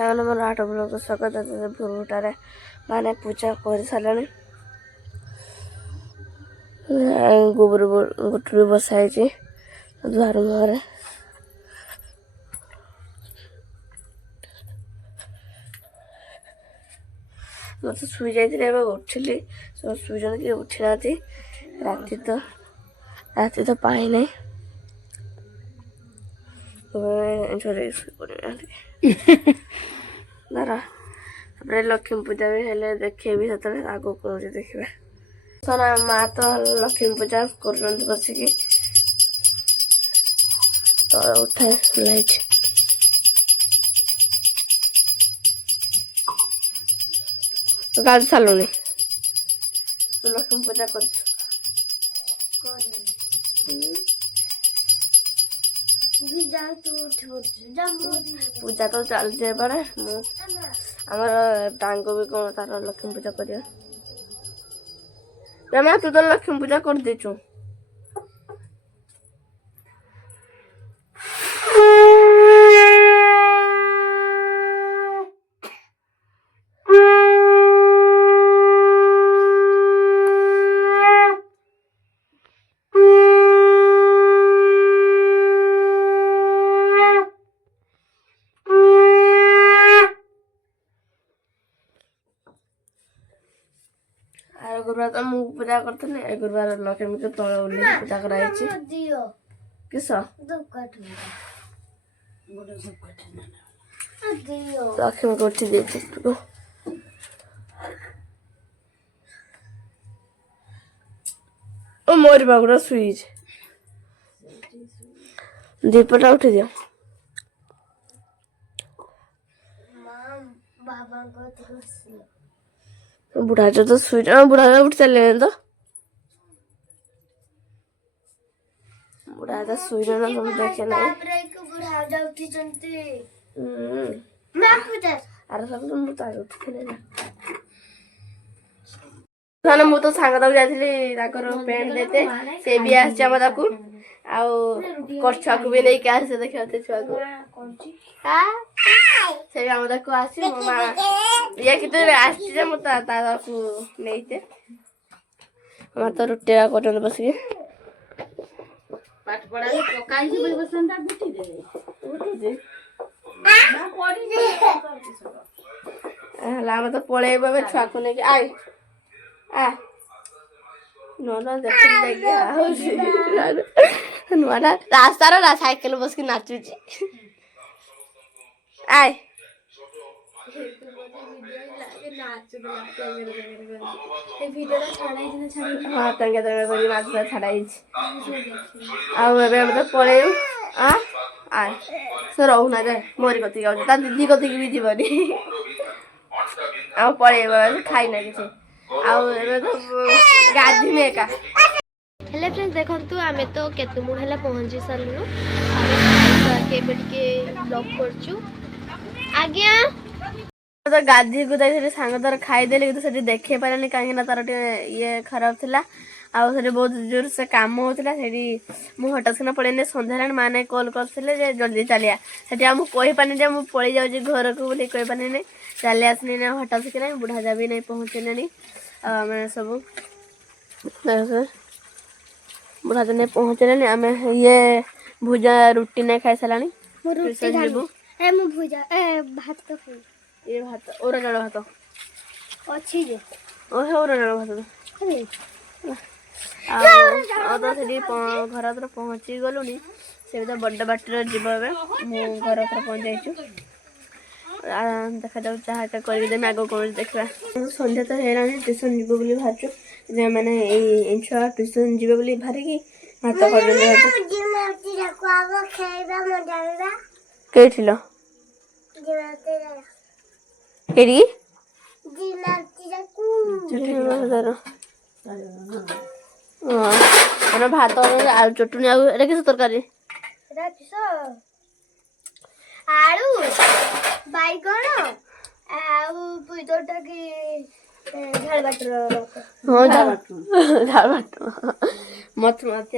सामने मोर 8 ब्लॉक स्वागत है भोरटारे माने पूजा कर सारे गोबर गोटरी बसाई द्वार मुहर मत शुई जाइए उठिली सब शुई कि उठी ना राति तो पाई नहीं दारा लक्ष्मी पूजा भी हेले देखेबी से आगो कौन देखिए सारा माँ तो लक्ष्मी पूजा कर बसिकी तो उठे लाइट तो गाज सालुनी तो लक्ष्मी पूजा कर पूजा तो चलती पड़े आमर टांग भी कौन तार लक्ष्मी पूजा कर तू तो लक्ष्मी पूजा कर देचु गुरुवार तो मुझे पूजा करते गुरुवार लक्ष्मी के तले उल्ले पूजा कराई किस लक्ष्मी को उठी दे मोर बागुड़ा सुईज दीपटा उठी दियो बुढ़ा तो सुई बुढ़ा उठ चले तो बुढ़ा सुई ना तुम देखे ना अरे सब तुम उठी ना मु तो सांग तक जाइली पेंट देते से भी आसको छुआ को भी नहीं क्या से देखते छुआ को से आम को आसी मो माँ ये कि आसी को नहीं हमारे तो रुटी कर बसिके आम तो पलैब छुआ को नहीं आई आ नुआ देख नुआ रास्तार साइकेल बस के नाचुची आय हाँ तंगे तंगे नाच छाड़ाई तो पलैबू आय से रोना जाए मोरी कति दीदी कति भी जीवन आम पलैब खाई ना कि गाधी में एका हेलो फ्रेंड्स देखंतु आमे तो केतुमुड़ हेला पहुंची सारलु आमे के ब्लॉग करछु आज्ञा तो गाधी को जाई सांग तार खाई देले तो सेठी देखे पारानी काहे ना तार ये खराब थिला आउ सेठी बहुत जोर से काम होतिला सेठी मु हटास ना पळेने संध्यारान माने कॉल करथिले जे जल्दी चलिया सेठी हम कोई पानी जे मु पळी जाउ जे घर को बोली कोई पानी ने चले आसनी ने हटास के ना बुढ़ा जा भी नहीं पहुंचने नहीं मैं सब बुढ़ा तो नहीं पहुंचले नहीं आम ये भुजा रुटी नहीं खाई सारा भुजा भात ये भात और भात अच्छी जे ओहे और भात तो से घर तर पहुँची गलुनी से तो बड़ बाटर जीव मु घर तर पहुँच जाइछु देखा जाऊ चाह करदेमी आग कौन देखा सन्ध्या तो है ट्यूशन जीव बोली बाहर मैंने छुआ ट्यूशन जीव बोली बाहर कि भात कर भात आलू चटनी आगे किस तरकारी आलू बैगण पुईदटा कि झाल बाटर हाँ झाल बाटर मत मत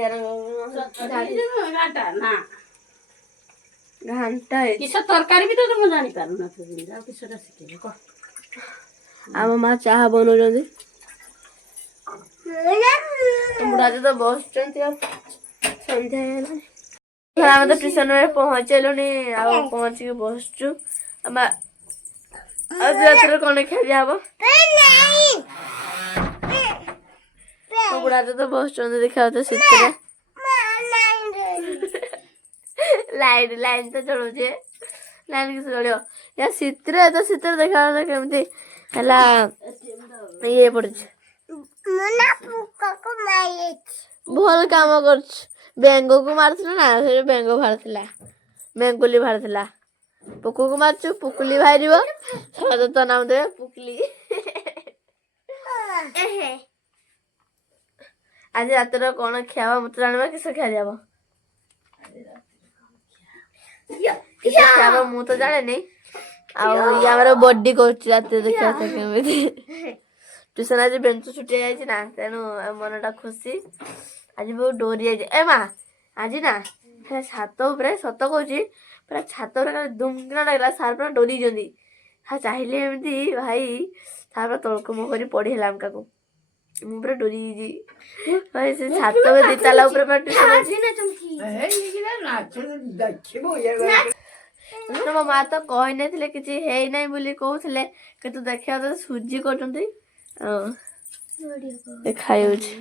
ଘାଣ୍ଟା ହେଇଛି। କିସ ତରକାରୀ ବି ତ ମୁଁ ଜାଣିପାରୁନଥିଲି ଆଉ କିସଟା ଶିଖେଇଲେ କହ। ଆମ ମା ଚାହା ବନଉଛନ୍ତି। ବୁଢ଼ାଟେ ତ ବସୁଛନ୍ତି ଆଉ ସନ୍ଧ୍ୟା ହେଇଗଲାଣି। ଆମେ ତ ଟ୍ୟୁସନରେ ପହଞ୍ଚେଇଲୁଣି ଆଉ ପହଞ୍ଚିକି ବସୁଛୁ। ଆଜି ରାତିରେ କଣ ଖିଆ ହବ? ବୁଢ଼ାଟେ ତ ବସୁଛନ୍ତି ଦେଖିବା ତ ଶୀତରେ। ଲାଇନ ତ ଚଳୁଛି। ଲାଇନ କିଛି ଚଳିବ ଶୀତରେ ତ ଶୀତରେ ଦେଖିବା କେମିତି ହେଲା ଇଏ ପଡୁଛି। ଭଲ କାମ କରୁଛୁ। ବେଙ୍ଗକୁ ମାରୁଥିଲୁ ନା ସେ ବେଙ୍ଗ ବାହାରିଥିଲା। ବେଙ୍ଗୁଲି ବାହାରିଥିଲା। ପୁକୁକୁ ମାରୁଛୁ ପୁକୁଲି ବାହାରିବ। ସହଜ ତ ନାମ ଦେବେ ପୁକୁଲି। ଆଜି ରାତିରେ କଣ ଖିଆ ହବ ମତେ ଜାଣିବା କିସ ଖିଆଯିବ? ମୁଁ ତ ଜାଣିନି। ଆଉ ଇଏ ଆମର ବଡି କରୁଛି ରାତିରେ ଦେଖିବା କେମିତି। ଟ୍ୟୁସନ ଆଜି ବେଞ୍ଚ ଛୁଟି ଯାଇଛି ନା ତେଣୁ ମନଟା ଖୁସି। ଆଜି ବହୁତ ଡୋରି ଯାଇଛି। ଏ ମା ଆଜି ନା ଛାତ ଉପରେ ସତ କହୁଛି ପୁରା ଛାତ ଉପରେ ଦୁମକିନା ଲାଗିଲା ସାର୍ ପୁରା ଡରିଛନ୍ତି। ଚାହିଁଲେ ଏମିତି ଭାଇ ସାର୍ ପୁରା ତଳକୁ ମୁହଁ କରି ପଢି ହେଲା ଆମକାକୁ। ମୁଁ ପୁରା ଡରି ଯାଇଛି ଭାଇ ସେ ଛାତ ଦି ତାଲା ଉପରେ ପୁରା ଟ୍ୟୁସନ ଅଛି। ମୋ ମା ତ କହିନଥିଲେ କିଛି ହେଇନାହିଁ ବୋଲି କହୁଥିଲେ କିନ୍ତୁ ଦେଖିବା ତ ସୁଜି କରୁଛନ୍ତି। ଖାଇଉଛି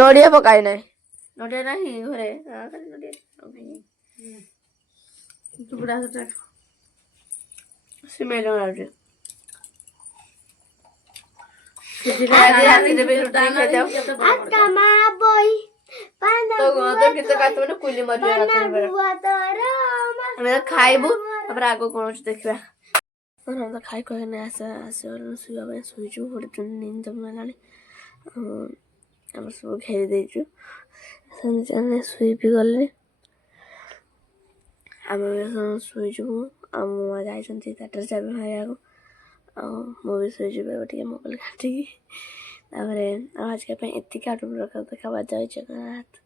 ନଡ଼ିଆ ପକାଇ ନାହିଁ। ନଡ଼ିଆ ନାହିଁ ଘରେ ସିମେଇ ଲଗାଉଛି। ଖାଇବୁ ତାପରେ ଆଗ କଣ ଅଛି ଦେଖିବା। ଖାଇ କହିନି ଶୋଇବା ପାଇଁ ଶୋଇଛୁ ଗୋଟେ ନିଦ ହେଲାଣି। ଆମେ ସବୁ ଘେରି ଦେଇଛୁ ସେମାନେ ଶୋଇ ବି ଗଲେ। ଆମେ ଶୋଇଯିବୁ। ଆଉ ମୋ ମା ଯାଇଛନ୍ତି ତାଟରେ ଚାବି ମାରିବାକୁ। ଆଉ ମୁଁ ବି ଶୋଇଯିବି ଏବେ ଟିକେ ମୋବାଇଲ ଘାଣ୍ଟିକି। ତାପରେ ଆଉ ଆଜିକା ପାଇଁ ଏତିକି। ଆଉ ଦେଖା ଜୟ ଜଗନ୍ନାଥ।